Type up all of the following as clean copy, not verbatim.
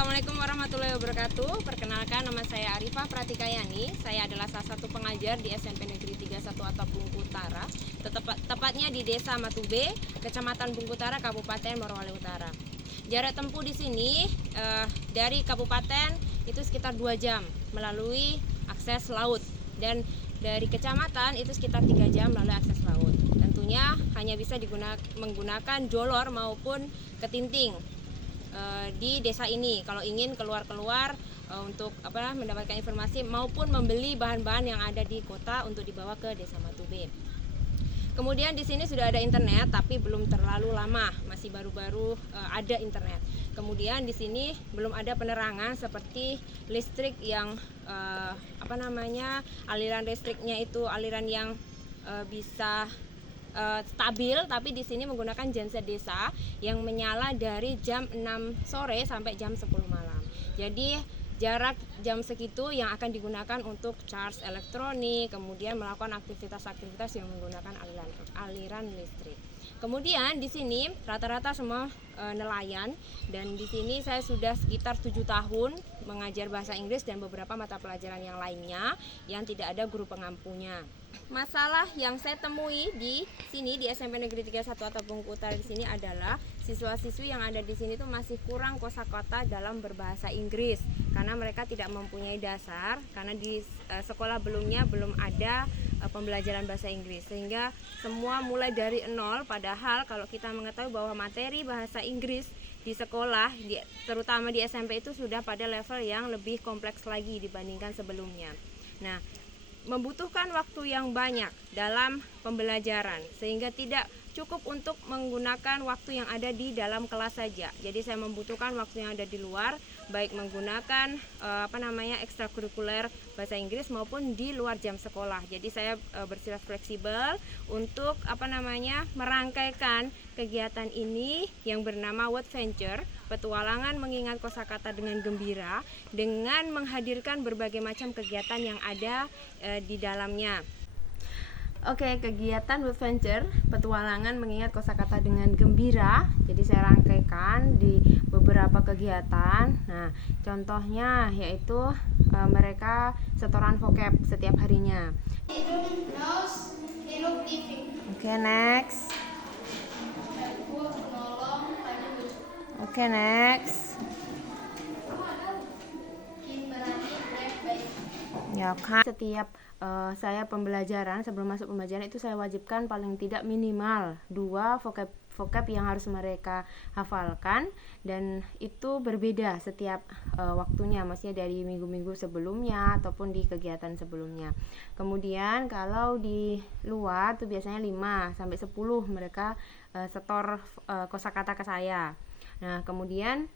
Assalamualaikum warahmatullahi wabarakatuh. Perkenalkan, nama saya Arifah Pratikayani. Saya adalah salah satu pengajar di SMP Negeri 31 atau Bungku Utara, tepatnya di Desa Matube, Kecamatan Bungku Utara, Kabupaten Morowali Utara. Jarak tempuh di sini dari kabupaten itu sekitar 2 jam melalui akses laut, dan dari kecamatan itu sekitar 3 jam melalui akses laut. Tentunya hanya bisa menggunakan jolor maupun ketinting di desa ini kalau ingin keluar untuk mendapatkan informasi maupun membeli bahan-bahan yang ada di kota untuk dibawa ke Desa Matube. Kemudian di sini sudah ada internet, tapi belum terlalu lama, masih baru-baru ada internet. Kemudian di sini belum ada penerangan seperti listrik yang aliran listriknya itu aliran yang bisa stabil, tapi di sini menggunakan genset desa yang menyala dari jam 6 sore sampai jam 10 malam. Jadi jarak jam segitu yang akan digunakan untuk charge elektronik, kemudian melakukan aktivitas-aktivitas yang menggunakan aliran listrik. Kemudian di sini rata-rata semua nelayan, dan di sini saya sudah sekitar 7 tahun mengajar bahasa Inggris dan beberapa mata pelajaran yang lainnya yang tidak ada guru pengampunya. Masalah yang saya temui di sini di SMP Negeri 31 atau Bungku Utara di sini adalah siswa-siswi yang ada di sini tuh masih kurang kosakata dalam berbahasa Inggris karena mereka tidak mempunyai dasar, karena di sekolah belum ada pembelajaran bahasa Inggris, sehingga semua mulai dari nol. Padahal kalau kita mengetahui bahwa materi bahasa Inggris di sekolah, terutama di SMP itu sudah pada level yang lebih kompleks lagi dibandingkan sebelumnya. Nah, membutuhkan waktu yang banyak dalam pembelajaran sehingga tidak cukup untuk menggunakan waktu yang ada di dalam kelas saja. Jadi saya membutuhkan waktu yang ada di luar, baik menggunakan ekstrakurikuler bahasa Inggris maupun di luar jam sekolah. Jadi saya bersifat fleksibel untuk merangkaikan kegiatan ini yang bernama Word Venture, petualangan mengingat kosakata dengan gembira, dengan menghadirkan berbagai macam kegiatan yang ada di dalamnya. Oke, kegiatan Word Venture, petualangan mengingat kosakata dengan gembira. Jadi saya rangkaikan di beberapa kegiatan. Nah, contohnya yaitu mereka setoran vocab setiap harinya. Oke, next. Oke, next. Ya kan, setiap saya pembelajaran, sebelum masuk pembelajaran itu saya wajibkan paling tidak minimal 2 vocab yang harus mereka hafalkan, dan itu berbeda setiap waktunya, maksudnya dari minggu-minggu sebelumnya ataupun di kegiatan sebelumnya. Kemudian kalau di luar tuh biasanya 5 sampai 10 mereka setor kosakata ke saya. Nah, kemudian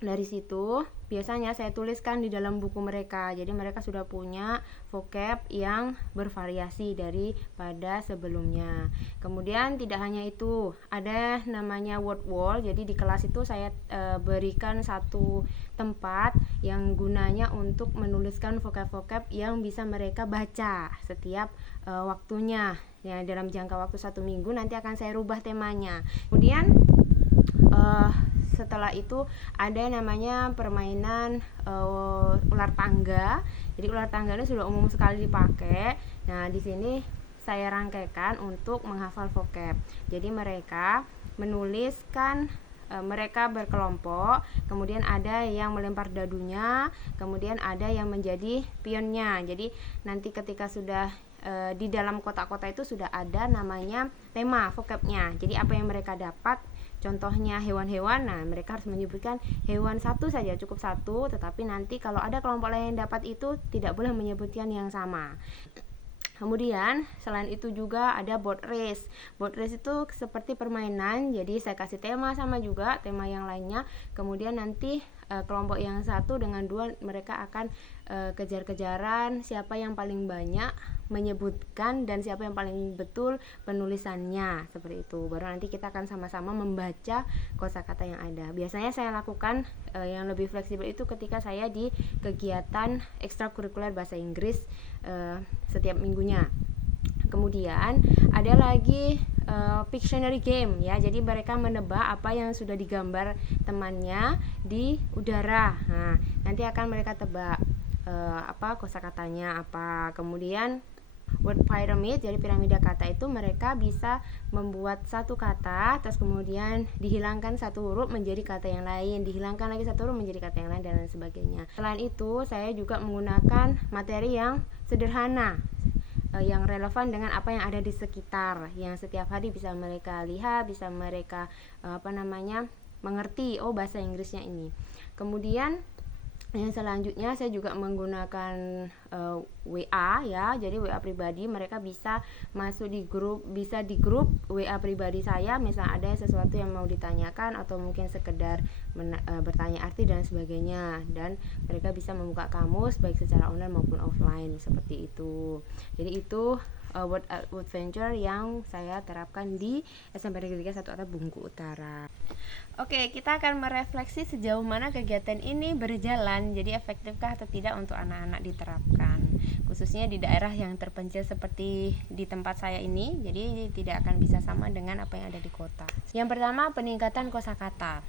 dari situ biasanya saya tuliskan di dalam buku mereka. Jadi mereka sudah punya vocab yang bervariasi daripada sebelumnya. Kemudian tidak hanya itu, ada namanya word wall. Jadi di kelas itu saya berikan satu tempat yang gunanya untuk menuliskan vocab-vocab yang bisa mereka baca setiap waktunya. Ya, dalam jangka waktu 1 minggu nanti akan saya rubah temanya. Kemudian setelah itu ada namanya permainan ular tangga. Jadi ular tangga ini sudah umum sekali dipakai. Nah, di sini saya rangkaikan untuk menghafal vocab. Jadi mereka menuliskan, mereka berkelompok, kemudian ada yang melempar dadunya, kemudian ada yang menjadi pionnya. Jadi nanti ketika sudah di dalam kotak-kotak itu sudah ada namanya tema vocabnya. Jadi apa yang mereka dapat, contohnya hewan-hewan, nah mereka harus menyebutkan hewan satu saja, cukup satu, tetapi nanti kalau ada kelompok lain yang dapat itu tidak boleh menyebutkan yang sama. Kemudian selain itu juga ada board race. Board race itu seperti permainan, jadi saya kasih tema sama juga tema yang lainnya. Kemudian nanti kelompok yang 1 dengan 2 mereka akan kejar-kejaran siapa yang paling banyak menyebutkan dan siapa yang paling betul penulisannya, seperti itu. Baru nanti kita akan sama-sama membaca kosakata yang ada. Biasanya saya lakukan yang lebih fleksibel itu ketika saya di kegiatan ekstrakurikuler bahasa Inggris setiap minggunya. Kemudian ada lagi Pictionary game ya. Jadi mereka menebak apa yang sudah digambar temannya di udara. Nah, nanti akan mereka tebak apa kosakatanya apa. Kemudian word pyramid, jadi piramida kata itu mereka bisa membuat satu kata, terus kemudian dihilangkan satu huruf menjadi kata yang lain, dihilangkan lagi satu huruf menjadi kata yang lain, dan lain sebagainya. Selain itu, saya juga menggunakan materi yang sederhana, yang relevan dengan apa yang ada di sekitar, yang setiap hari bisa mereka lihat, bisa mereka mengerti, oh bahasa Inggrisnya ini. Kemudian yang selanjutnya saya juga menggunakan WA ya, jadi WA pribadi. Mereka bisa masuk di grup, bisa di grup WA pribadi saya, misal ada sesuatu yang mau ditanyakan atau mungkin sekedar bertanya arti dan sebagainya, dan mereka bisa membuka kamus baik secara online maupun offline seperti itu. Jadi itu word adventure yang saya terapkan di SMP Negeri 3 1 Atap Bungku Utara. Oke, kita akan merefleksi sejauh mana kegiatan ini berjalan, jadi efektifkah atau tidak untuk anak-anak diterapkan, khususnya di daerah yang terpencil seperti di tempat saya ini. Jadi tidak akan bisa sama dengan apa yang ada di kota. Yang pertama, peningkatan kosakata.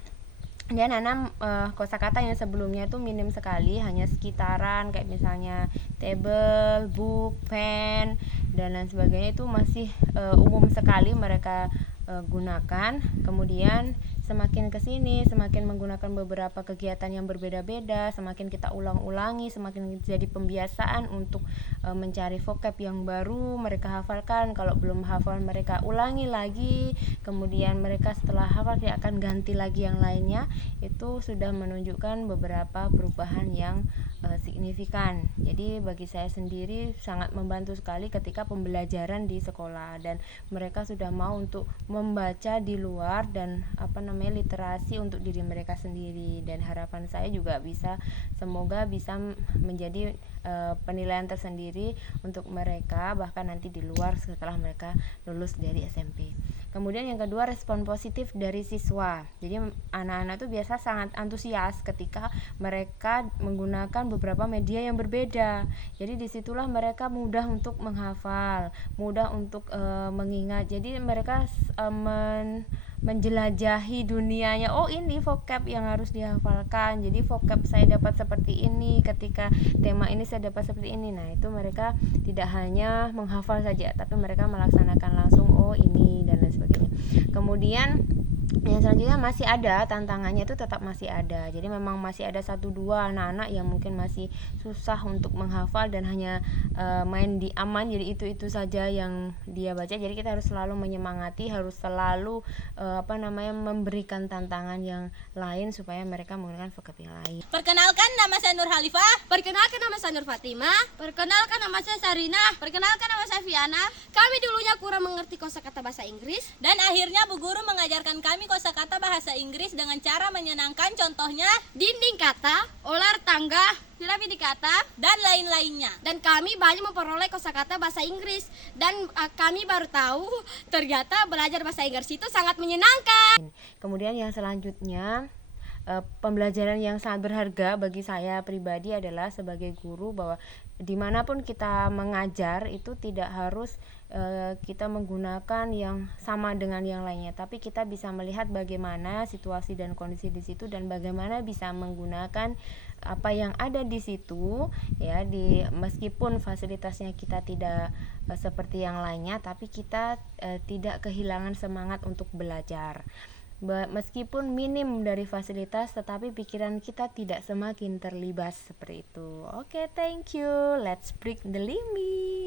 Dia nanam kosakata yang sebelumnya itu minim sekali, hanya sekitaran kayak misalnya table, book, pen, dan lain sebagainya, itu masih umum sekali mereka gunakan. Kemudian semakin kesini, semakin menggunakan beberapa kegiatan yang berbeda-beda, semakin kita ulang-ulangi, semakin jadi pembiasaan untuk mencari vocab yang baru mereka hafalkan. Kalau belum hafal mereka ulangi lagi, kemudian mereka setelah hafal dia akan ganti lagi yang lainnya. Itu sudah menunjukkan beberapa perubahan yang signifikan. Jadi bagi saya sendiri sangat membantu sekali ketika pembelajaran di sekolah, dan mereka sudah mau untuk membaca di luar dan literasi untuk diri mereka sendiri. Dan harapan saya juga semoga bisa menjadi penilaian tersendiri untuk mereka, bahkan nanti di luar setelah mereka lulus dari SMP. Kemudian yang kedua, respon positif dari siswa. Jadi anak-anak itu biasa sangat antusias ketika mereka menggunakan beberapa media yang berbeda. Jadi disitulah mereka mudah untuk menghafal, mudah untuk mengingat. Jadi mereka menjelajahi dunianya. Oh, ini vocab yang harus dihafalkan. Jadi vocab saya dapat seperti ini, ketika tema ini saya dapat seperti ini. Nah, itu mereka tidak hanya menghafal saja, tapi mereka melaksanakan langsung. Oh, ini dan lain sebagainya. Kemudian yang selanjutnya masih ada tantangannya, itu tetap masih ada. Jadi memang masih ada 1-2 anak-anak yang mungkin masih susah untuk menghafal dan hanya main di aman, jadi itu saja yang dia baca. Jadi kita harus selalu menyemangati, harus selalu memberikan tantangan yang lain supaya mereka menggunakan vocab yang lain. Perkenalkan, nama saya Nur Halifah. Perkenalkan, nama saya Nur Fatimah. Perkenalkan, nama saya Sarina. Perkenalkan, nama saya Fiana. Kami dulunya kurang mengerti kosakata bahasa Inggris, dan akhirnya Bu Guru mengajarkan kami kosakata bahasa Inggris dengan cara menyenangkan, contohnya dinding kata, ular tangga, piramida kata, dan lain-lainnya. Dan kami banyak memperoleh kosakata bahasa Inggris, dan kami baru tahu ternyata belajar bahasa Inggris itu sangat menyenangkan. Kemudian yang selanjutnya, pembelajaran yang sangat berharga bagi saya pribadi adalah sebagai guru, bahwa dimanapun kita mengajar itu tidak harus kita menggunakan yang sama dengan yang lainnya, tapi kita bisa melihat bagaimana situasi dan kondisi di situ, dan bagaimana bisa menggunakan apa yang ada di situ ya, meskipun fasilitasnya kita tidak seperti yang lainnya, tapi kita tidak kehilangan semangat untuk belajar. Meskipun minim dari fasilitas, tetapi pikiran kita tidak semakin terlibat seperti itu. Oke, thank you. Let's break the limit.